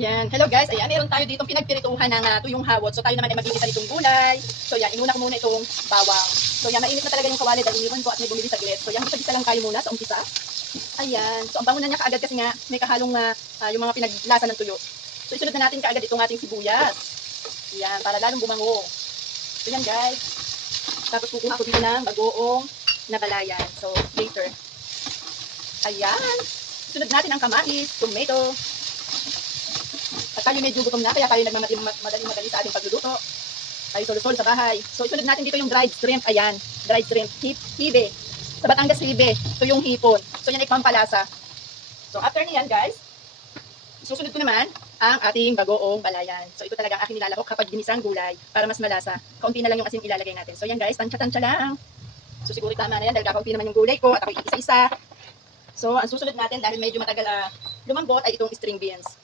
Yan. Hello guys. Ayan, meron tayo ditong pinagpirituhan ng tuyong hawot. So tayo naman ay magigisa nitong gulay. So yan, inuna ko muna itong bawang. So yan, mainit na talaga yung kawali dahil iniwan ko at may bumili saglit. So yan, gisa lang tayo muna sa umpisa. Ayan. So ang bango na niya kaagad kasi nga may kahalong yung mga pinaglasa ng tuyo. So isunod na natin kaagad itong ating sibuyas. Yan, para lalong bumango. So yan guys. Tapos kukuha ko dito ng bagoong na balayan. So later. Ayan. Sunod natin ang kamatis, tomato. At tayo medyo gutom na, kaya tayo nagmamadali sa ating pagluluto. Tayo solo-solo sa bahay. So isunod natin dito yung dried shrimp. Ayan, dried shrimp. Hibe. Sa Batangas hibe. Ito yung hipon. So yan ay pampalasa. So after niyan guys, susunod ko naman ang ating bagoong balayan. So ito talaga ang aking nilalahok kapag ginisang gulay para mas malasa. Kaunti na lang yung asin ilalagay natin. So yan guys, tansya-tansya lang. So siguro tama na yan dahil kakaunti naman yung gulay ko at ako isa-isa. So ang susunod natin dahil medyo matagal lumambot ay itong string beans.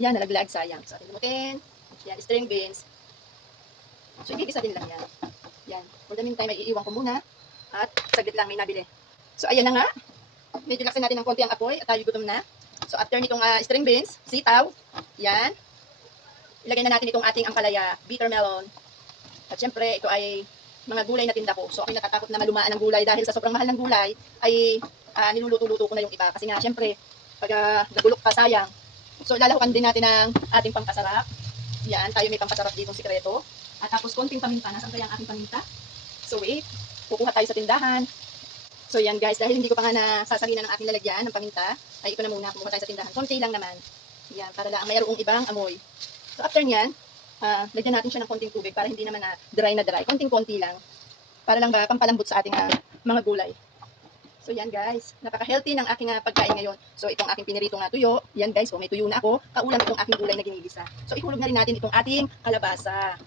Yan, nalaglag, sayang. So, atin lumutin. Yan, string beans. So, igigisa din lang yan. Yan. For the meantime, iiwan ko muna. At saglit lang, may nabili. So, ayan na nga. Medyo laksin natin ng konti ang apoy at tayo gutom na. So, after nitong string beans, sitaw. Yan. Ilagay na natin itong ating ampalaya, bitter melon. At syempre, ito ay mga gulay na tinda ko. So, ako'y natatakot na malumaan ng gulay dahil sa sobrang mahal ng gulay, ay niluluto-luto ko na yung iba. Kasi nga, syempre, pag nagulok pa, sayang. So, lalahukan din natin ang ating pampasarap. Yan, tayo may pampasarap dito sikreto. At tapos, konting paminta. Nasaan kaya ang ating paminta? So, wait. Kukuha tayo sa tindahan. So, yan guys. Dahil hindi ko pa nga nasasalinan ng ating lalagyan ng paminta, ay ito na muna. Kumuha tayo sa tindahan. Konti lang naman. Yan, para lang mayroong ibang amoy. So, after nyan, lagyan natin siya ng konting tubig para hindi naman dry na dry. Konting-konti lang. Para lang ba pampalambot sa ating mga gulay. So yan guys, napaka-healthy ng aking pagkain ngayon. So itong aking piniritong tuyo, yan guys, may tuyo na ako, kaulam itong aking gulay na ginigisa. So ihulog na rin natin itong ating kalabasa.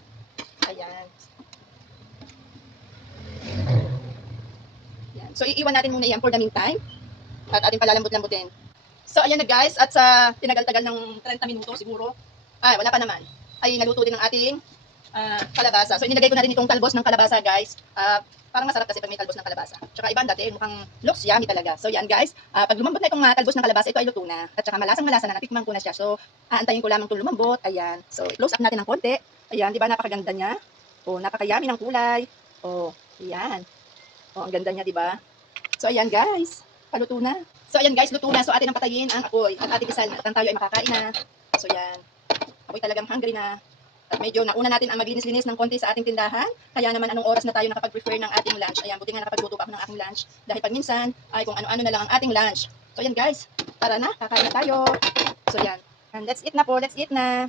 Ayan. Yan. So iiwan natin muna yan for the meantime. At ating palalambot-lambutin. So ayan na guys, at sa tinagal-tagal ng 30 minuto siguro, wala pa naman, ay naluto din ang ating kalabasa. So inilagay ko na rin itong talbos ng kalabasa guys. Parang masarap kasi pag may talbos ng kalabasa. Tsaka ibang dati, mukhang looks yummy talaga. So yan guys, pag lumambot na itong talbos ng kalabasa, ito ay luto na. At tsaka malasang-malasa na, natikman ko na siya. So aantayin ko lamang itong lumambot. Ayan. So i-close up natin ng konti. Ayan, di ba napakaganda niya? Oh, napaka-yummy ng kulay. Oh, ayan. Oh, ang ganda niya, di ba? So ayan guys, paluto na. So ayan guys, luto na. So atin ang patayin ang apoy. At ating isal na. At ang tayo ay makakain na. So yan. Ako'y talagang hungry na. At medyo nauna natin ang maglinis-linis ng konti sa ating tindahan. Kaya naman anong oras na tayo nakapag-prepare ng ating lunch. Ayan, buti nga nakapagluto pa ako ng aking lunch. Dahil pag minsan, ay kung ano-ano na lang ang ating lunch. So ayan guys, tara na, kakain na tayo. So yan. And let's eat na po, let's eat na.